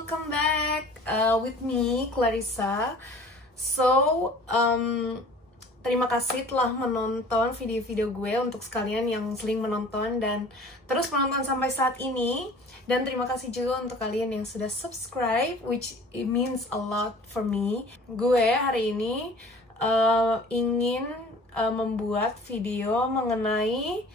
welcome back with me, Clarissa. So, terima kasih telah menonton video-video gue untuk sekalian yang sering menonton dan terus menonton sampai saat ini. Dan terima kasih juga untuk kalian yang sudah subscribe, which it means a lot for me. Gue hari ini ingin membuat video mengenai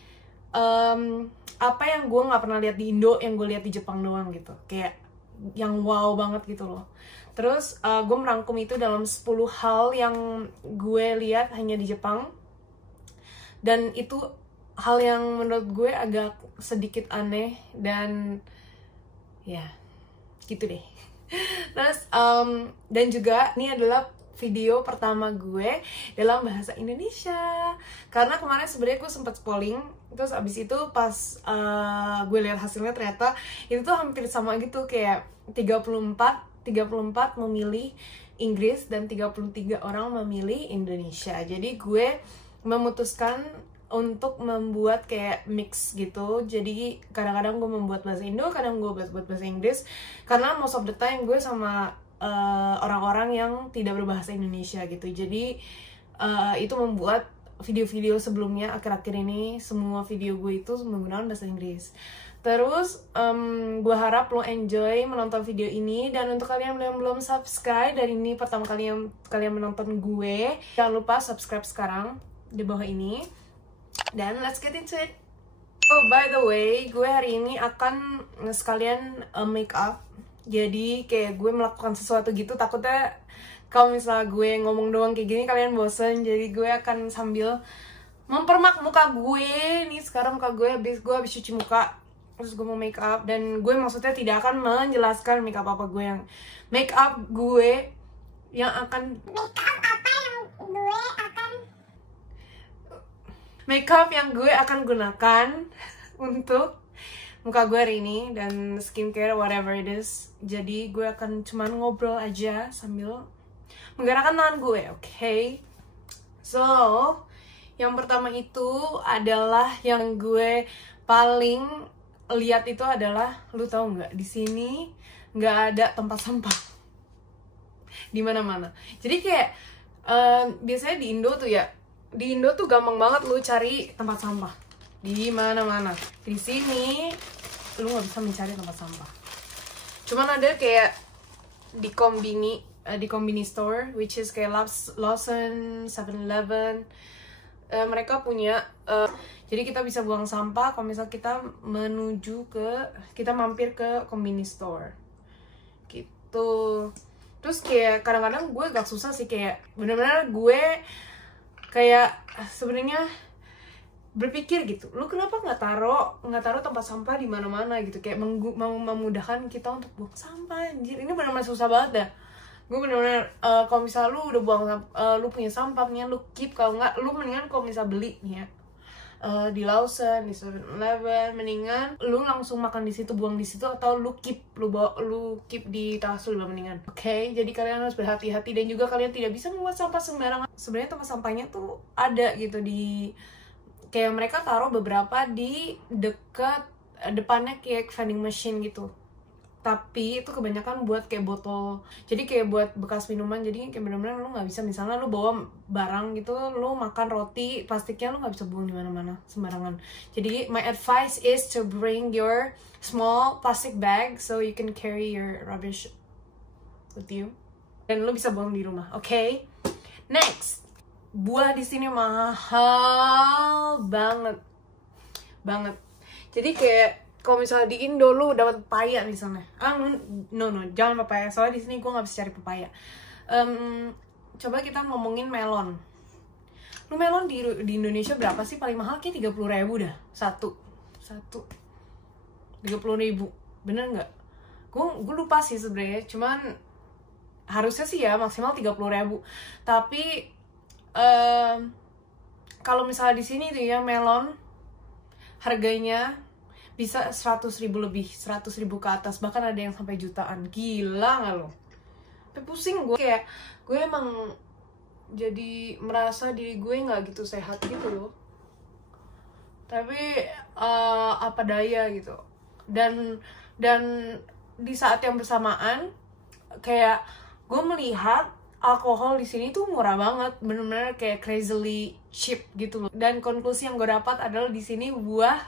apa yang gue nggak pernah lihat di Indo, yang gue lihat di Jepang doang gitu, kayak yang wow banget gitu loh. Terus gue merangkum itu dalam 10 hal yang gue lihat hanya di Jepang, dan itu hal yang menurut gue agak sedikit aneh dan ya gitu deh. Terus dan juga ini adalah video pertama gue dalam bahasa Indonesia, karena kemarin sebenarnya gue sempat polling, terus abis itu pas gue lihat hasilnya ternyata itu tuh hampir sama gitu, kayak 34 memilih Inggris dan 33 orang memilih Indonesia. Jadi gue memutuskan untuk membuat kayak mix gitu. Jadi kadang-kadang gue membuat bahasa Indo, kadang gue buat bahasa Inggris, karena most of the time gue sama orang-orang yang tidak berbahasa Indonesia gitu. Jadi itu membuat video-video sebelumnya akhir-akhir ini semua video gue itu menggunakan bahasa Inggris. Terus gue harap lo enjoy menonton video ini, dan untuk kalian yang belum subscribe dan ini pertama kali yang kalian menonton gue, jangan lupa subscribe sekarang di bawah ini. Dan let's get into it. Oh, by the way, gue hari ini akan sekalian make up. Jadi kayak gue melakukan sesuatu gitu, takutnya kalau misalnya gue ngomong doang kayak gini kalian bosen. Jadi gue akan sambil mempermak muka gue. Nih sekarang muka gue habis cuci muka, terus gue mau make up. Dan gue maksudnya tidak akan menjelaskan make up apa gue yang make up gue yang akan make up yang gue akan gunakan untuk muka gue hari ini, dan skincare whatever it is. Jadi gue akan cuman ngobrol aja sambil menggerakkan tangan gue, okay? So, yang pertama itu adalah yang gue paling lihat itu adalah, lu tahu nggak, di sini nggak ada tempat sampah di mana-mana. Jadi kayak biasanya di Indo tuh ya, di Indo tuh gampang banget lu cari tempat sampah di mana-mana. Di sini lu nggak bisa mencari tempat sampah. Cuman ada kayak di Konbini store, which is kayak Lawson, 7-Eleven. Mereka punya jadi kita bisa buang sampah kalau misal kita kita mampir ke Konbini store gitu. Terus kayak kadang-kadang gue agak susah sih, kayak bener-bener gue kayak sebenarnya berpikir gitu, lu kenapa nggak taruh tempat sampah di mana-mana gitu, kayak memudahkan kita untuk buang sampah. Anjir, ini benar-benar susah banget dah. Gue benar-benar kalau misalnya lu udah buang lu punya sampah, mendingan lu keep. Kalau nggak, lu mendingan kalau misal beli nih ya di Lawson, di 7-Eleven, mendingan lu langsung makan di situ, buang di situ, atau lu keep di tas lu lah mendingan. Oke, jadi kalian harus berhati-hati, dan juga kalian tidak bisa membuat sampah sembarangan. Sebenarnya tempat sampahnya tuh ada gitu, di kayak mereka taruh beberapa di depannya kayak vending machine gitu. Tapi itu kebanyakan buat kayak botol, jadi kayak buat bekas minuman. Jadi kayak bener-bener lu nggak bisa, misalnya lu bawa barang gitu, lu makan roti, plastiknya lu nggak bisa buang di mana-mana sembarangan. Jadi my advice is to bring your small plastic bag so you can carry your rubbish with you, dan lu bisa buang di rumah. Okay? Next, buah di sini mahal banget. Jadi kayak kalau misalnya di Indo lu dapat pepaya misalnya, no, jangan pepaya, soalnya di sini gue nggak bisa cari pepaya. Coba kita ngomongin melon. Lu melon di Indonesia berapa sih paling mahal? Kayak 30.000 dah satu 30.000, bener nggak? Gue lupa sih sebenarnya, cuman harusnya sih ya maksimal 30.000. Tapi kalau misalnya di sini tuh ya, melon harganya bisa 100.000 lebih, 100.000 ke atas, bahkan ada yang sampai jutaan. Gila nggak lo? Tapi pusing gue, kayak gue emang jadi merasa diri gue nggak gitu sehat gitu loh. Tapi apa daya gitu. Dan di saat yang bersamaan kayak gue melihat alkohol di sini tuh murah banget, bener-bener kayak crazily cheap gitu loh. Dan konklusi yang gue dapat adalah di sini buah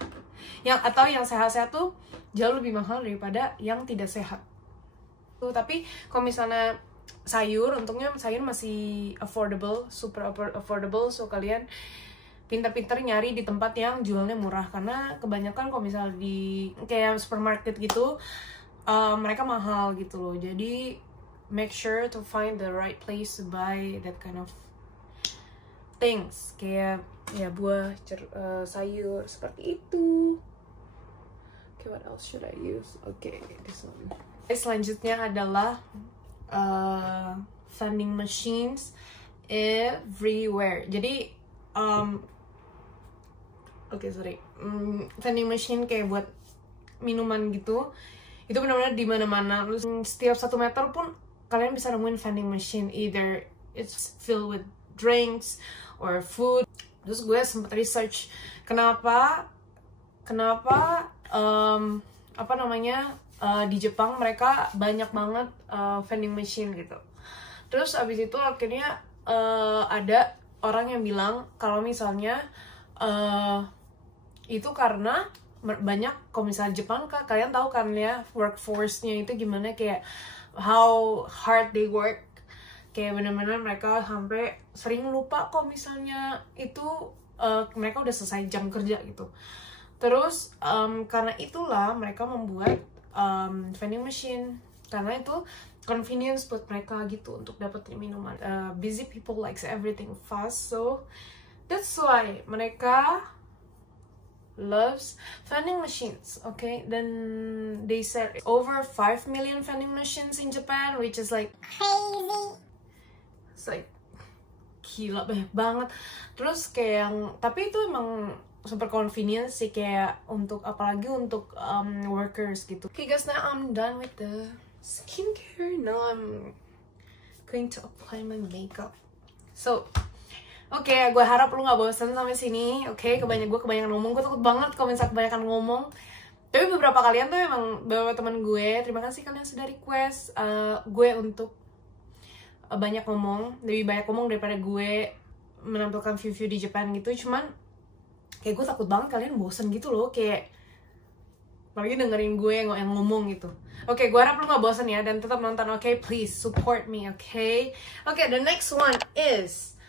yang sehat-sehat tuh jauh lebih mahal daripada yang tidak sehat. Tapi kalau misalnya sayur, untungnya sayur masih affordable, super affordable, so kalian pintar-pintar nyari di tempat yang jualnya murah, karena kebanyakan kalau misalnya di kayak supermarket gitu mereka mahal gitu loh. Jadi make sure to find the right place to buy that kind of things, kayak ya buah, sayur seperti itu. Okay, what else should I use? Okay, this one. Selanjutnya adalah vending machines everywhere. Jadi vending machine kayak buat minuman gitu, itu benar-benar di mana-mana. Setiap 1 meter pun kalian bisa nemuin vending machine, either it's filled with drinks or food. Terus gue sempat research kenapa di Jepang mereka banyak banget vending machine gitu. Terus abis itu akhirnya ada orang yang bilang kalau misalnya itu karena banyak, kalau misalnya Jepang kalian tahu kan ya workforce-nya itu gimana, kayak how hard they work, kayak benar-benar mereka sampai sering lupa kok misalnya itu mereka udah selesai jam kerja gitu. Terus karena itulah mereka membuat vending machine, karena itu convenience buat mereka gitu untuk dapetin minuman. Busy people likes everything fast, so that's why mereka loves vending machines. Okay, then they said over 5 million vending machines in Japan, which is like crazy. It's like gila, banyak banget. Terus kayak yang, tapi itu emang super convenient sih, kayak untuk apalagi untuk workers gitu. Okay guys, now I'm done with the skincare. Now I'm going to apply my makeup. So oke, gue harap lu gak bosan sampai sini. Oke, kebanyakan ngomong. Gue takut banget kalau misalnya kebanyakan ngomong. Tapi beberapa kalian tuh emang beberapa teman gue, terima kasih kalian sudah request gue untuk banyak ngomong, lebih banyak ngomong daripada gue menampilkan view-view di Japan gitu. Cuman kayak gue takut banget kalian bosan gitu loh, kayak apalagi dengerin gue yang ngomong gitu. Oke, gue harap lu gak bosan ya dan tetap nonton. Oke, please support me. Oke, the next one is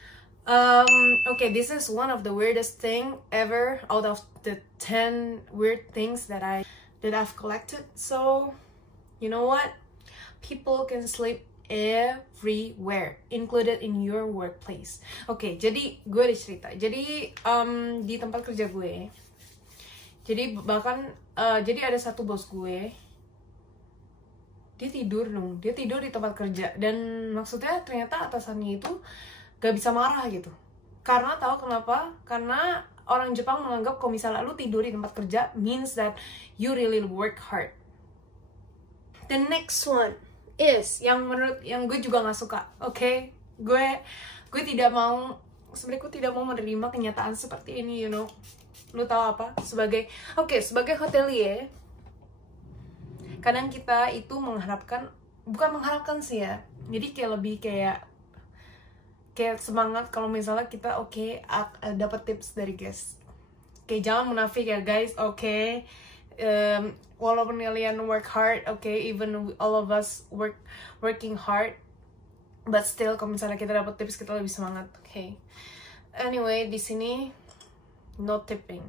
okay, this is one of the weirdest thing ever out of the 10 weird things that I've collected. So, you know what? People can sleep everywhere, included in your workplace. Okay, jadi gue ada cerita. Jadi di tempat kerja gue, jadi bahkan jadi ada satu bos gue, dia tidur di tempat kerja, dan maksudnya ternyata atasannya itu gak bisa marah gitu. Karena tahu kenapa? Karena orang Jepang menganggap kalau misalnya lu tidur di tempat kerja means that you really work hard. The next one is yang gue juga gak suka. Oke, gue tidak mau, sebenarnya gue tidak mau menerima kenyataan seperti ini, you know. Lu tahu apa? Sebagai hotelier, kadang kita itu bukan mengharapkan sih ya. Jadi kayak lebih kayak semangat kalau misalnya kita dapat tips dari guys. Kayak jangan munafik ya guys. Walaupun kalian work hard, even all of us working hard, but still kalau misalnya kita dapat tips kita lebih semangat. Anyway, di sini no tipping.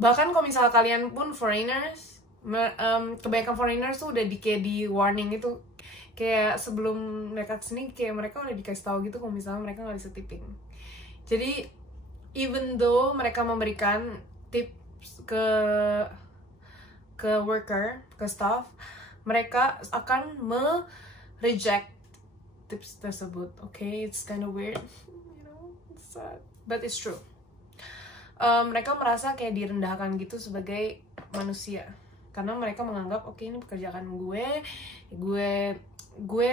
Bahkan kalau misalnya kalian pun foreigners, kebanyakan foreigners tuh udah di warning itu. Kayak sebelum mereka kesini, kayak mereka udah dikasih tahu gitu kalau misalnya mereka nggak bisa tipping. Jadi even though mereka memberikan tips ke worker, ke staff, mereka akan reject tips tersebut. It's kind of weird, you know, it's sad, but it's true. Mereka merasa kayak direndahkan gitu sebagai manusia, karena mereka menganggap ini pekerjaan gue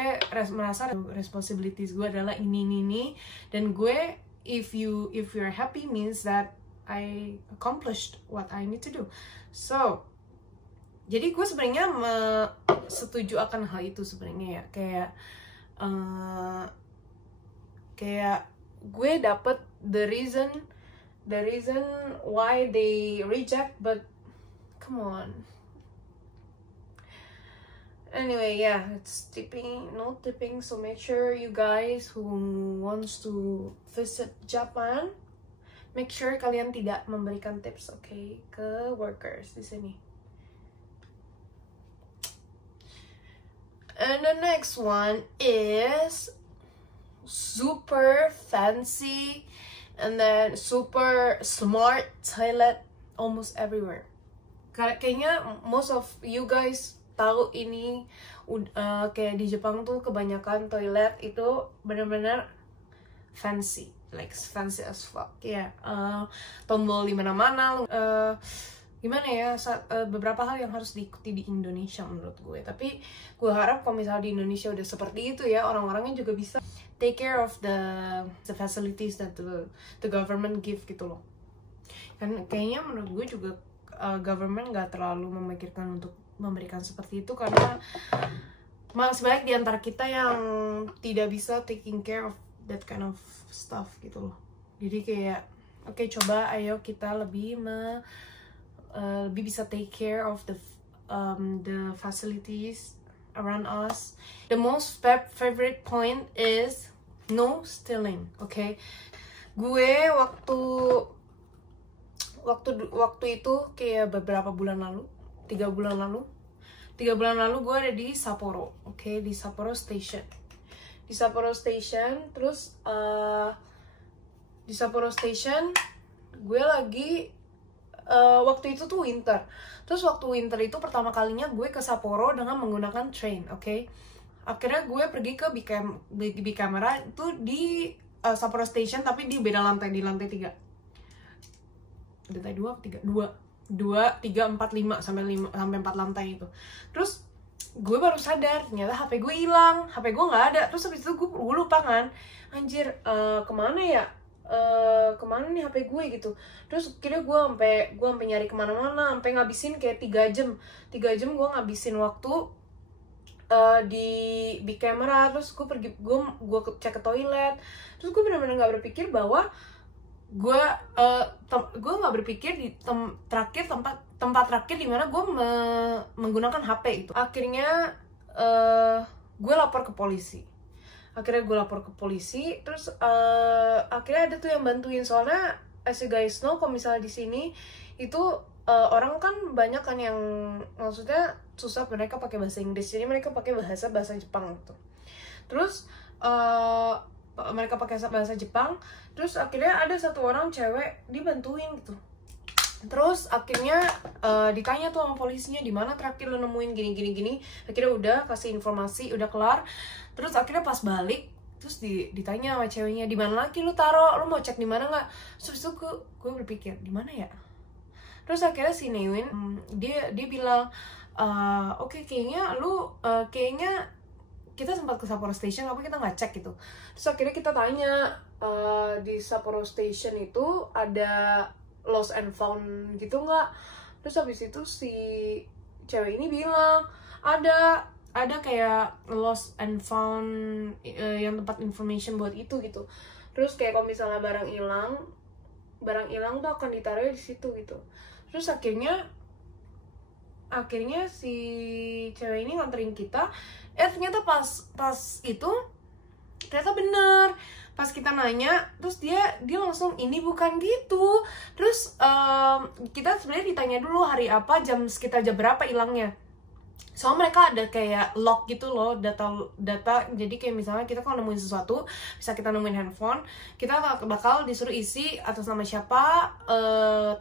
merasa responsibilities gue adalah ini, dan gue if you're happy means that I accomplished what I need to do. So Jadi gue sebenarnya setuju akan hal itu sebenarnya ya, kayak gue dapet the reason why they reject, but come on. Anyway, yeah, it's tipping, no tipping, so make sure you guys who wants to visit Japan, make sure kalian tidak memberikan tips, okay, ke workers di sini. And the next one is super fancy and then super smart toilet almost everywhere. Kayaknya most of you guys tahu ini, kayak di Jepang tuh kebanyakan toilet itu benar-benar fancy, like fancy as fuck ya. Tombol di mana-mana. Gimana ya, beberapa hal yang harus diikuti di Indonesia menurut gue. Tapi gue harap kalau misalnya di Indonesia udah seperti itu ya, orang-orangnya juga bisa take care of the facilities that the government give gitu loh. Kan kayaknya menurut gue juga government gak terlalu memikirkan untuk memberikan seperti itu, karena masih banyak di antara kita yang tidak bisa taking care of that kind of stuff gitu loh. Jadi kayak oke, coba ayo kita lebih bisa take care of the facilities around us. The most favorite point is no stealing, okay? Gue waktu itu kayak beberapa bulan lalu, 3 bulan lalu gue ada di Sapporo, okay? Di Sapporo Station. Terus di Sapporo Station gue lagi waktu itu tuh winter. Terus waktu winter itu pertama kalinya gue ke Sapporo dengan menggunakan train, okay? Akhirnya gue pergi ke Bicamera itu di Sapporo Station, tapi di beda lantai, di lantai 3. Lantai 2, 3, 4, 5 sampai 4 lantai itu. Terus gue baru sadar ternyata HP gue hilang, HP gue nggak ada. Terus habis itu gue lupa kan, anjir, kemana ya? Kemana nih HP gue gitu. Terus kira gue sampai nyari kemana-mana, sampai ngabisin kayak 3 jam gue ngabisin waktu di Bicamera. Terus gue cek ke toilet. Terus gue benar-benar nggak berpikir bahwa gue nggak berpikir di tempat terakhir di mana gue menggunakan HP itu. Akhirnya gue lapor ke polisi. Terus akhirnya ada tuh yang bantuin, soalnya as you guys know, kalau misalnya di sini itu orang kan banyak kan yang maksudnya susah, mereka pakai bahasa Inggris, jadi mereka pakai bahasa Jepang gitu. Terus mereka pakai bahasa Jepang. Terus akhirnya ada satu orang cewek dibantuin gitu. Terus akhirnya ditanya tuh sama polisinya, di mana terakhir lo nemuin gini. Akhirnya udah kasih informasi, udah kelar. Terus akhirnya pas balik, terus ditanya sama ceweknya, di mana lagi lo taro? Lo mau cek di mana nggak? Terus itu gue berpikir, di mana ya? Terus akhirnya si Newin dia bilang, oke, kayaknya kita sempat ke Sapporo Station, apa kita nggak cek gitu. Terus akhirnya kita tanya, di Sapporo Station itu ada lost and found gitu nggak? Terus habis itu si cewek ini bilang ada kayak lost and found yang tempat information buat itu gitu. Terus kayak kalau misalnya barang hilang tuh akan ditaruh di situ gitu. Terus akhirnya si cewek ini nganterin kita. Ternyata pas itu ternyata bener. Pas kita nanya, terus dia langsung ini bukan gitu. Terus kita sebenarnya ditanya dulu hari apa, sekitar jam berapa hilangnya. Soalnya mereka ada kayak log gitu loh, data. Jadi kayak misalnya kita kalau nemuin sesuatu, bisa kita nemuin handphone, kita bakal disuruh isi atas nama siapa,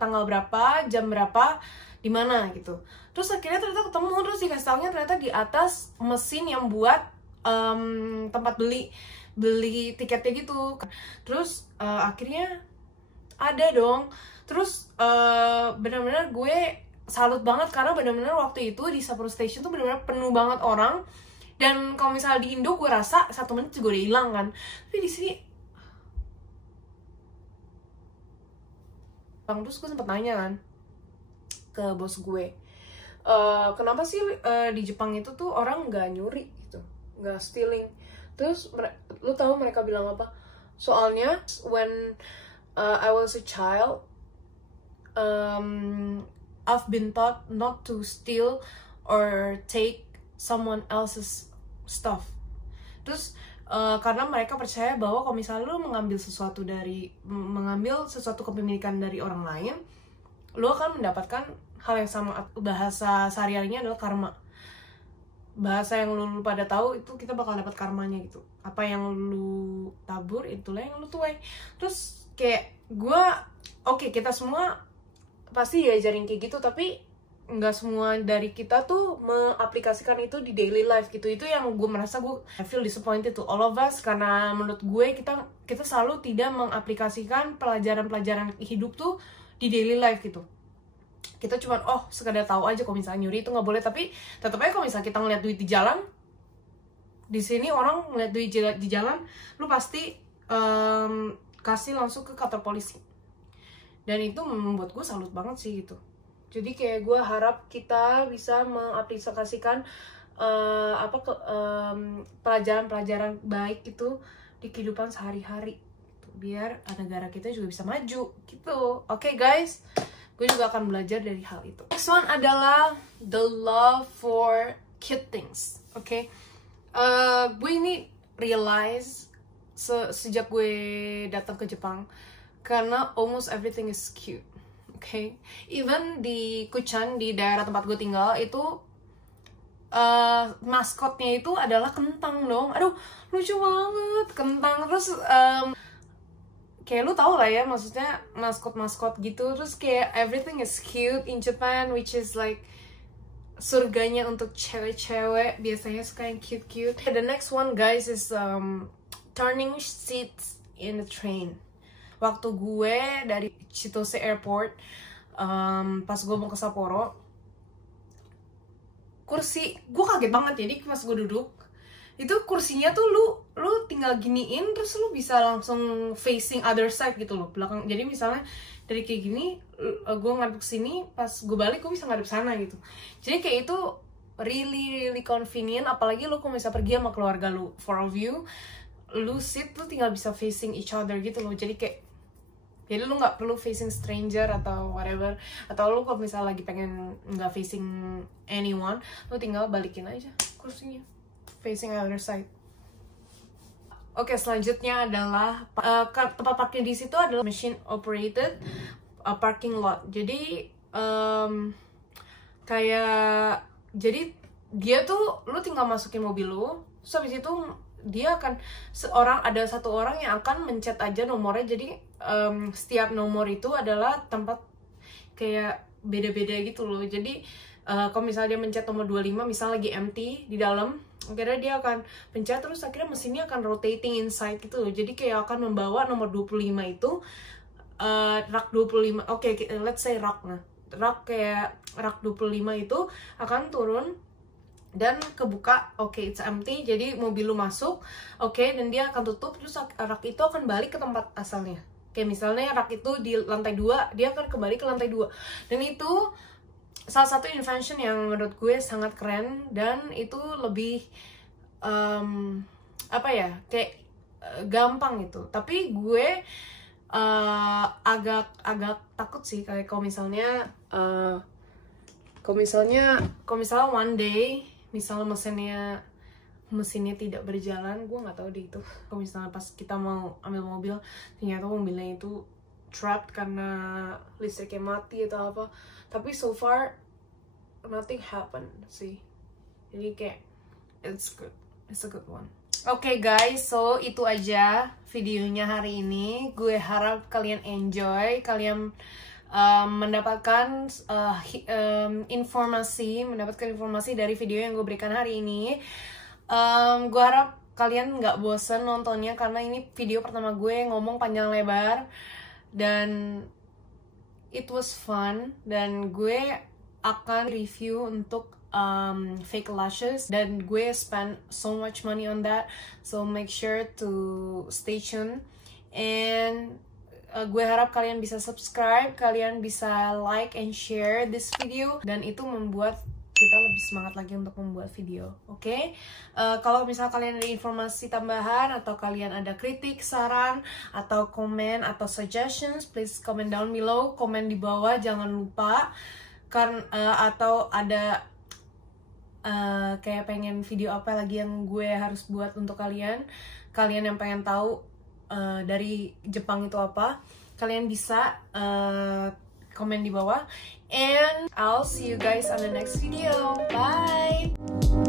tanggal berapa, jam berapa, di mana gitu. Terus akhirnya ternyata ketemu, terus dikasih taunya ternyata di atas mesin yang buat tempat beli tiketnya gitu. Terus akhirnya ada dong. Terus benar-benar gue salut banget, karena benar-benar waktu itu di Sapporo Station tuh benar-benar penuh banget orang. Dan kalau misalnya di Indo gue rasa 1 menit juga udah hilang kan. Tapi di sini terus gue sempet nanya kan ke bos gue, kenapa sih di Jepang itu tuh orang nggak nyuri gitu, nggak stealing. Terus lu tahu mereka bilang apa? Soalnya when I was a child, I've been taught not to steal or take someone else's stuff. Terus karena mereka percaya bahwa kalau misalnya lu mengambil sesuatu kepemilikan dari orang lain, lu akan mendapatkan hal yang sama. Bahasa sehari-harinya adalah karma. Bahasa yang lu pada tahu itu kita bakal dapat karmanya gitu. Apa yang lu tabur itulah yang lu tuai. Terus kayak oke, kita semua pasti diajarin kayak gitu, tapi nggak semua dari kita tuh mengaplikasikan itu di daily life gitu. Itu yang gue merasa I feel disappointed to all of us, karena menurut gue kita selalu tidak mengaplikasikan pelajaran-pelajaran hidup tuh di daily life gitu. Kita cuma sekadar tahu aja kalau misalnya nyuri itu nggak boleh, tapi tetap aja kalau misalnya kita ngeliat duit di jalan, di sini orang ngeliat duit di jalan, lu pasti kasih langsung ke kantor polisi. Dan itu membuat gue salut banget sih gitu. Jadi kayak gue harap kita bisa mengaplikasikan pelajaran-pelajaran baik itu di kehidupan sehari-hari, biar negara kita juga bisa maju gitu. Oke, guys, gue juga akan belajar dari hal itu. Next one adalah the love for cute things. Oke, gue ini realize sejak gue datang ke Jepang, karena almost everything is cute. Okay. Even di Kuchan, di daerah tempat gue tinggal itu maskotnya itu adalah kentang dong. Aduh, lucu banget kentang. Terus kayak lu tau lah ya, maksudnya maskot gitu. Terus kayak everything is cute in Japan, which is like surganya untuk cewek-cewek, biasanya suka yang cute. The next one, guys, is turning seats in the train. Waktu gue dari Chitose Airport, pas gue mau ke Sapporo, kursi gue kaget banget. Jadi pas gue duduk, itu kursinya tuh lu tinggal giniin, terus lu bisa langsung facing other side gitu loh, belakang. Jadi misalnya dari kayak gini, gue ngadep sini, pas gue balik gue bisa ngadep sana gitu. Jadi kayak itu really convenient. Apalagi lu kalau bisa pergi sama keluarga lu, for a view, lu sit, lu tinggal bisa facing each other gitu loh. Jadi lu nggak perlu facing stranger atau whatever. Atau lu kalau misalnya lagi pengen nggak facing anyone, lu tinggal balikin aja kursinya facing other side. Oke, selanjutnya adalah tempat parkir di situ adalah machine operated parking lot. Jadi jadi dia tuh lu tinggal masukin mobil lu, terus habis itu dia akan ada satu orang yang akan mencet aja nomornya. Jadi setiap nomor itu adalah tempat kayak beda-beda gitu loh. Jadi kalau misalnya dia mencet nomor 25, misalnya lagi empty di dalam, akhirnya dia akan pencet, terus akhirnya mesinnya akan rotating inside gitu loh. Jadi kayak akan membawa nomor 25 itu rak 25. Oke, let's say rak. Nah, rak 25 itu akan turun dan kebuka. Oke, it's empty, jadi mobil lu masuk. Oke, dan dia akan tutup, terus rak itu akan balik ke tempat asalnya. Kayak misalnya rak itu di lantai 2, dia akan kembali ke lantai 2. Dan itu salah satu invention yang menurut gue sangat keren, dan itu lebih kayak gampang gitu. Tapi gue agak takut sih kayak kalau misalnya one day misalnya mesinnya tidak berjalan, gue nggak tahu deh itu. Kalau misalnya pas kita mau ambil mobil, ternyata mobilnya itu trapped karena listriknya mati atau apa. Tapi so far nothing happened sih. Jadi kayak it's a good one. Oke, guys, so itu aja videonya hari ini. Gue harap kalian enjoy, kalian mendapatkan informasi dari video yang gue berikan hari ini. Gue harap kalian nggak bosen nontonnya, karena ini video pertama gue ngomong panjang lebar, dan it was fun. Dan gue akan review untuk fake lashes, dan gue spend so much money on that, so make sure to stay tuned. And gue harap kalian bisa subscribe, kalian bisa like and share this video, dan itu membuat kita lebih semangat lagi untuk membuat video. Oke? Kalau misal kalian ada informasi tambahan atau kalian ada kritik, saran, atau komen atau suggestions, please comment down below, komen di bawah, jangan lupa. Atau ada kayak pengen video apa lagi yang gue harus buat untuk kalian yang pengen tahu dari Jepang itu apa, kalian bisa komen di bawah. And I'll see you guys on the next video. Bye!